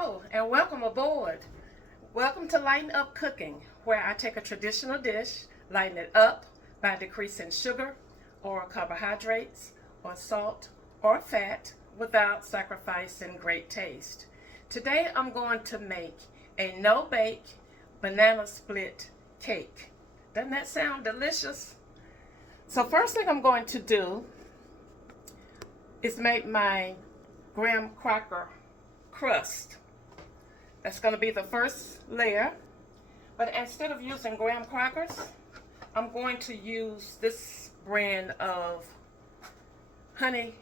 Hello and welcome aboard. Welcome to Lighten Up Cooking, where I take a traditional dish, lighten it up by decreasing sugar or carbohydrates or salt or fat without sacrificing great taste. Today I'm going to make a no-bake banana split cake. Doesn't that sound delicious? So first thing I'm going to do is make my graham cracker crust. That's going to be the first layer. But instead of using graham crackers, I'm going to use this brand of honey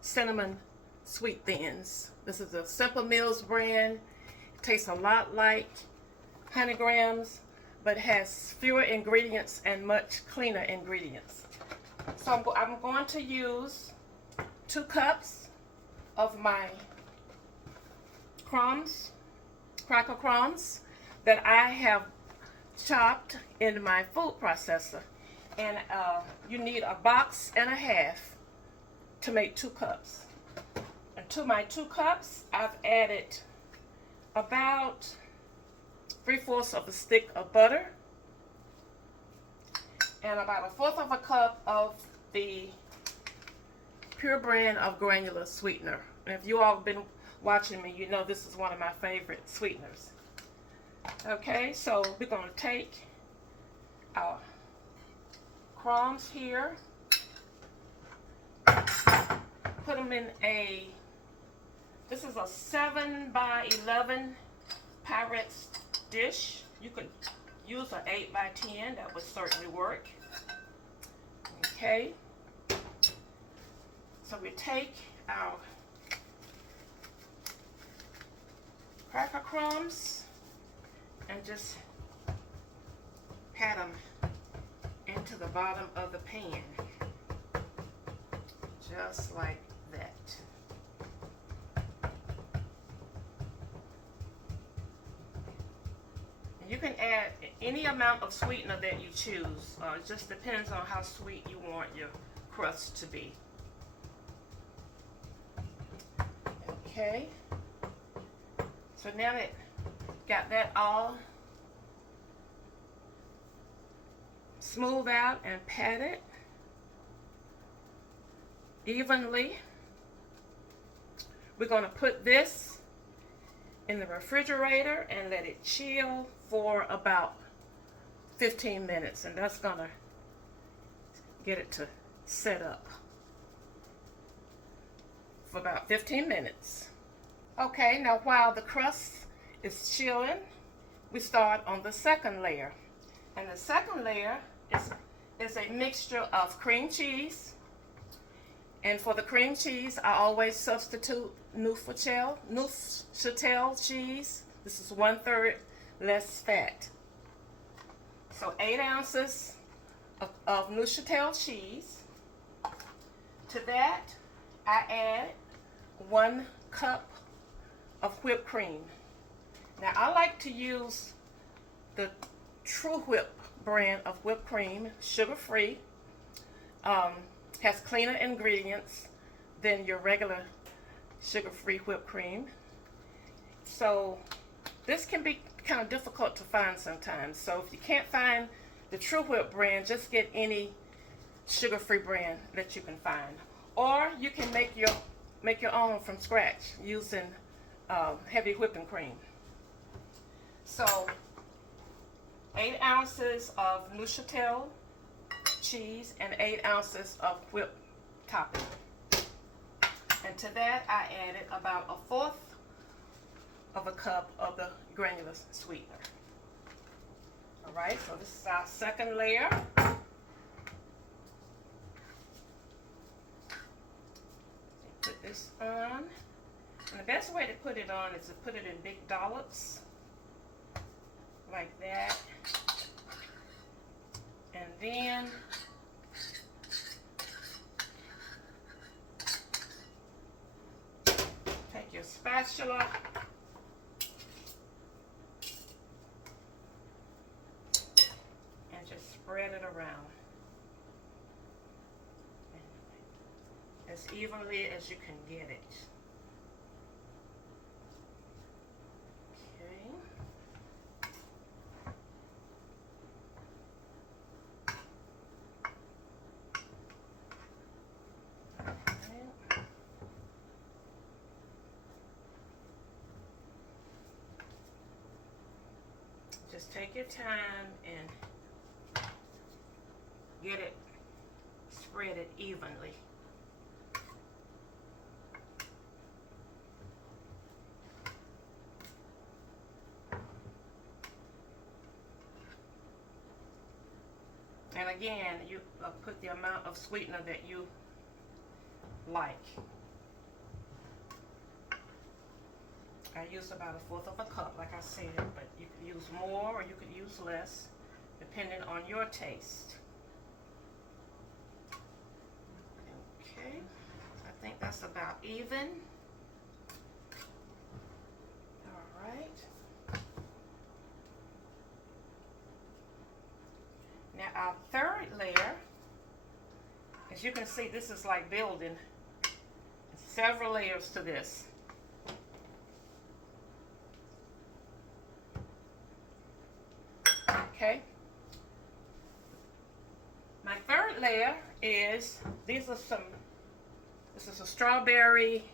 cinnamon sweet thins. This is a Simple Meals brand. It tastes a lot like honey grahams, but has fewer ingredients and much cleaner ingredients. So I'm going to use 2 cups of my cracker crumbs that I have chopped in my food processor. And you need a box and a half to make 2 cups. And to my 2 cups, I've added about 3/4 of a stick of butter and about 1/4 of a cup of the pure brand of granular sweetener. And if you all have been watching me, you know this is one of my favorite sweeteners. Okay, so we're going to take our crumbs here, put them in this is a 7 by 11 Pyrex dish. You could use an 8 by 10, that would certainly work. Okay, so we take our cracker crumbs and just pat them into the bottom of the pan, just like that. And you can add any amount of sweetener that you choose. It just depends on how sweet you want your crust to be. Okay. So now that got that all smoothed out and patted evenly, we're going to put this in the refrigerator and let it chill for about 15 minutes, and that's going to get it to set up for about 15 minutes. Okay, now while the crust is chilling, we start on the second layer. And the second layer is a mixture of cream cheese. And for the cream cheese, I always substitute Neufchâtel cheese. This is 1/3 less fat. So 8 ounces of Neufchâtel cheese. To that, I add 1 cup of whipped cream. Now I like to use the True Whip brand of whipped cream, sugar-free, has cleaner ingredients than your regular sugar-free whipped cream. So this can be kind of difficult to find sometimes. So if you can't find the True Whip brand, just get any sugar-free brand that you can find. Or you can make your own from scratch using heavy whipping cream. So 8 ounces of Neufchâtel cheese and 8 ounces of whipped topping. And to that I added about 1/4 of a cup of the granular sweetener. Alright, so this is our second layer. Put this on. And the best way to put it on is to put it in big dollops, like that. And then take your spatula and just spread it around as evenly as you can get it. Just take your time and get it, spread it evenly. And again, you put the amount of sweetener that you like. I use about 1/4 of a cup, like I said, but you could use more or you could use less, depending on your taste. Okay, I think that's about even. All right. Now our third layer, as you can see, this is like building several layers to this. Okay. My third layer is, this is a strawberry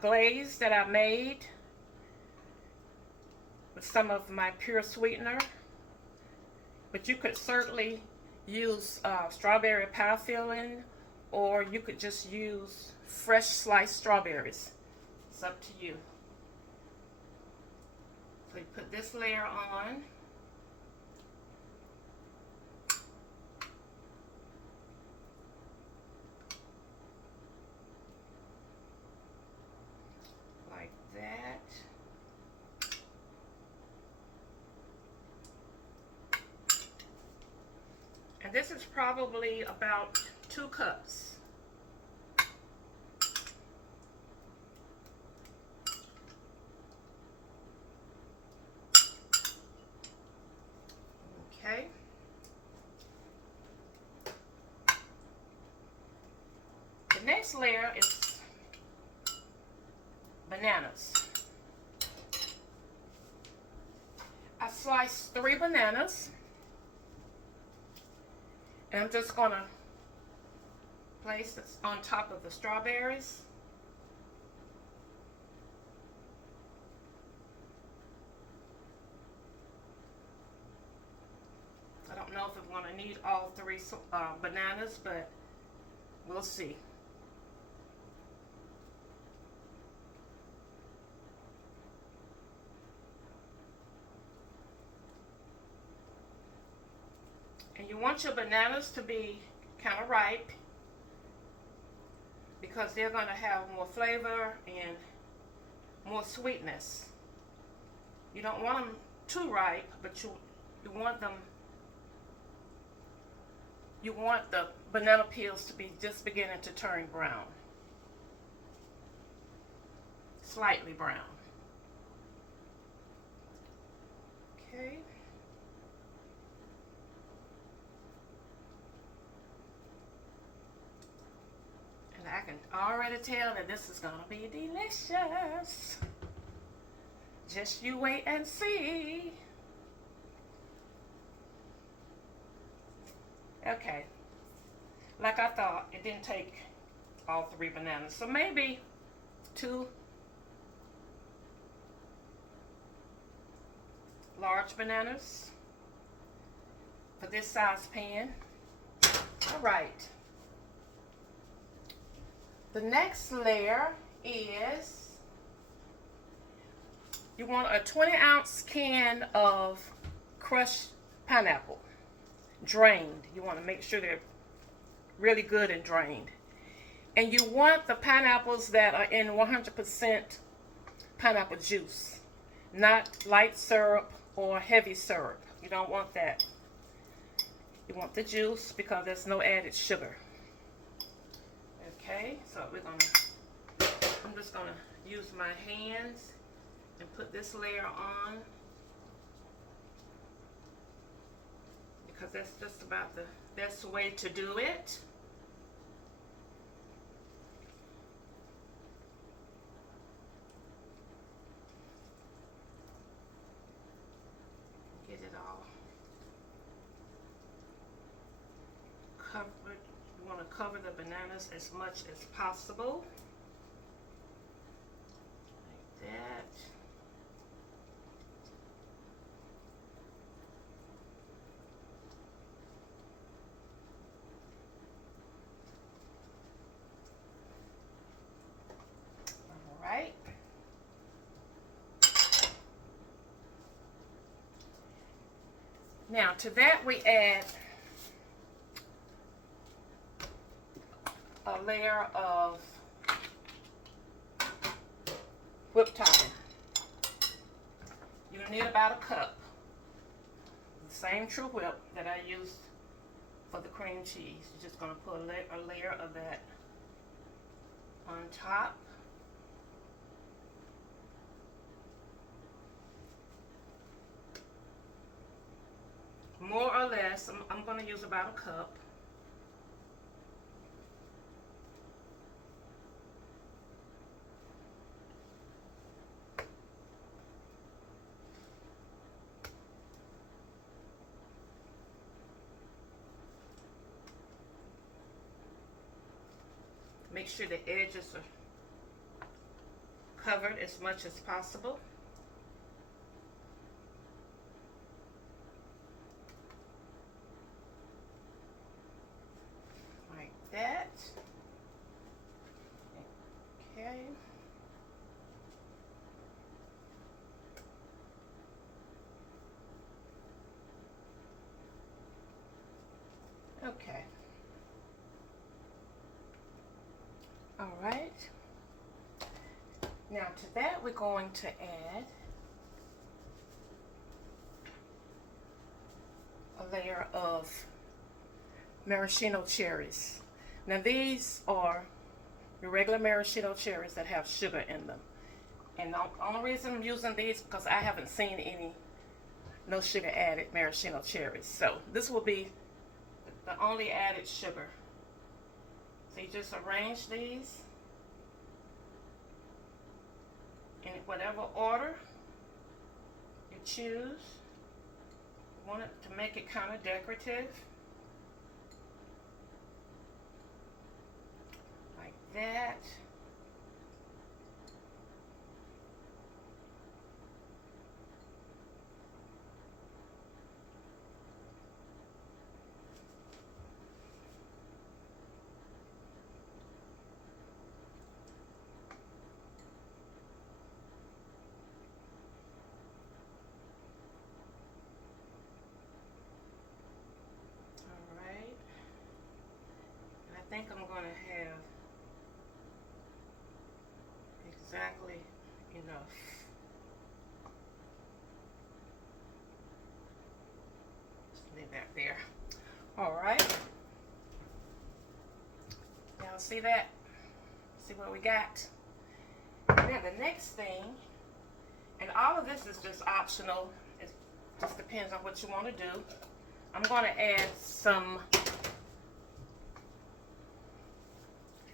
glaze that I made with some of my pure sweetener. But you could certainly use strawberry pie filling, or you could just use fresh sliced strawberries. It's up to you. So you put this layer on. Like that. And this is probably about 2 cups. Okay. The next layer is bananas. I sliced 3 bananas. And I'm just going to place this on top of the strawberries. I don't know if I'm going to need all 3 bananas, but we'll see. And you want your bananas to be kind of ripe, because they're going to have more flavor and more sweetness. You don't want them too ripe, but you want the banana peels to be just beginning to turn brown. Slightly brown. Okay. And I can already tell that this is going to be delicious. Just you wait and see. Okay. Like I thought, it didn't take all 3 bananas. So maybe 2 large bananas for this size pan. All right. The next layer is, you want a 20-ounce can of crushed pineapple, drained. You want to make sure they're really good and drained. And you want the pineapples that are in 100% pineapple juice, not light syrup or heavy syrup. You don't want that. You want the juice because there's no added sugar. Okay, so I'm just gonna use my hands and put this layer on, because that's just about the best way to do it. Get it all covered. You want to cover the bananas as much as possible. Like that. right. Now to that we add a layer of whipped topping. You need about a cup. The same True Whip that I used for the cream cheese. You're just going to put a layer of that on top. More or less, I'm going to use about a cup. Make sure the edges are covered as much as possible. Like that. Okay. Okay. All right. Now to that we're going to add a layer of maraschino cherries. Now these are your regular maraschino cherries that have sugar in them. And the only reason I'm using these because I haven't seen any no sugar added maraschino cherries. So this will be the only added sugar. So you just arrange these in whatever order you choose. You want it to make it kind of decorative. Like that. I think I'm going to have exactly enough. Just leave that there. All right. Y'all see that? See what we got? Now the next thing, and all of this is just optional. It just depends on what you want to do. I'm going to add some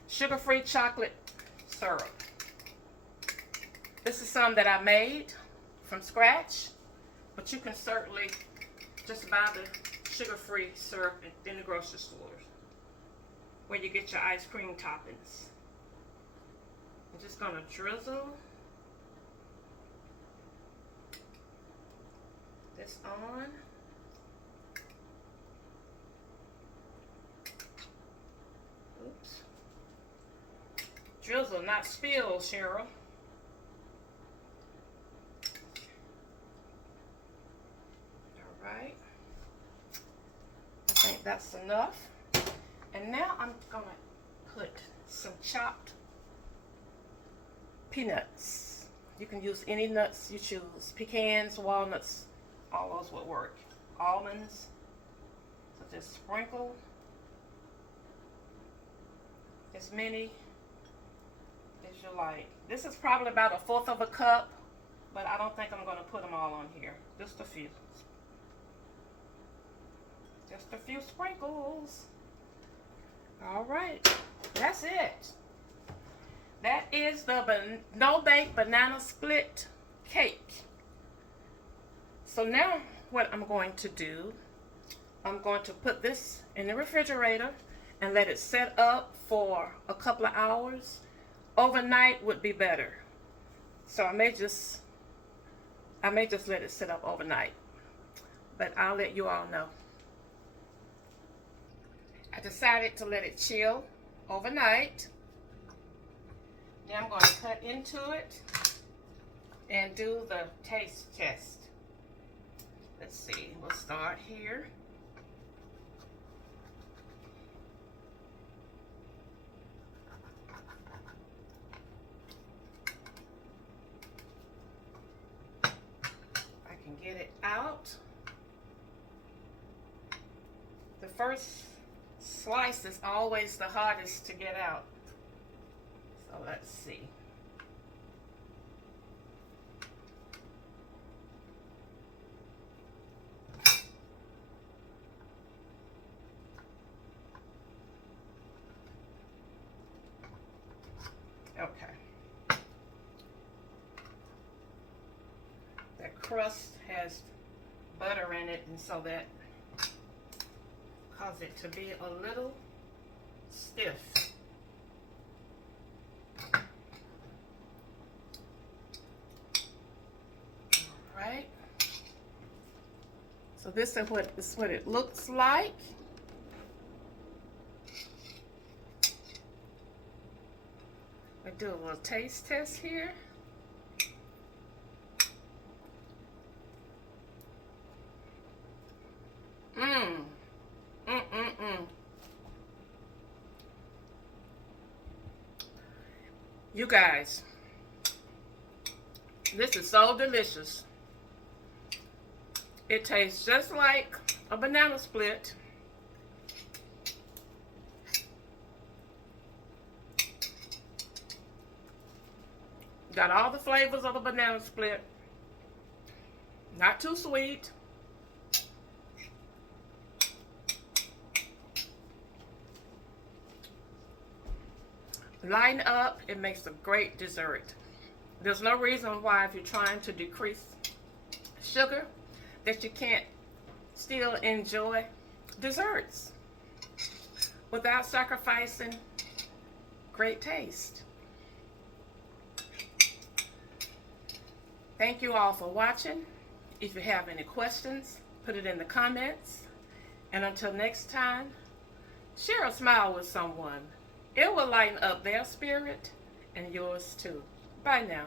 sugar-free chocolate syrup. This is some that I made from scratch, but you can certainly just buy the sugar-free syrup in the grocery stores where you get your ice cream toppings. I'm just going to drizzle this on. Oops. Drizzle, not spill, Cheryl. All right. I think that's enough. And now I'm going to put some chopped peanuts. You can use any nuts you choose. Pecans, walnuts, all those would work. Almonds. So just sprinkle as many as you like. This is probably about 1/4 of a cup, but I don't think I'm going to put them all on here. Just a few. Just a few sprinkles. All right, that's it. That is the no-bake banana split cake. So now what I'm going to do, I'm going to put this in the refrigerator and let it set up for a couple of hours. Overnight would be better. So I may just let it sit up overnight. But I'll let you all know. I decided to let it chill overnight. Now I'm going to cut into it and do the taste test. Let's see, we'll start here. I can get it out. The first slice is always the hardest to get out. So let's see. Okay. That crust has butter in it, and so that cause it to be a little stiff. All right. So this is what it looks like. I do a little taste test here. You guys, this is so delicious. It tastes just like a banana split. Got all the flavors of a banana split. Not too sweet. Line up, it makes a great dessert. There's no reason why, if you're trying to decrease sugar, that you can't still enjoy desserts without sacrificing great taste. Thank you all for watching. If you have any questions, put it in the comments. And until next time, share a smile with someone. It will lighten up their spirit and yours too. Bye now.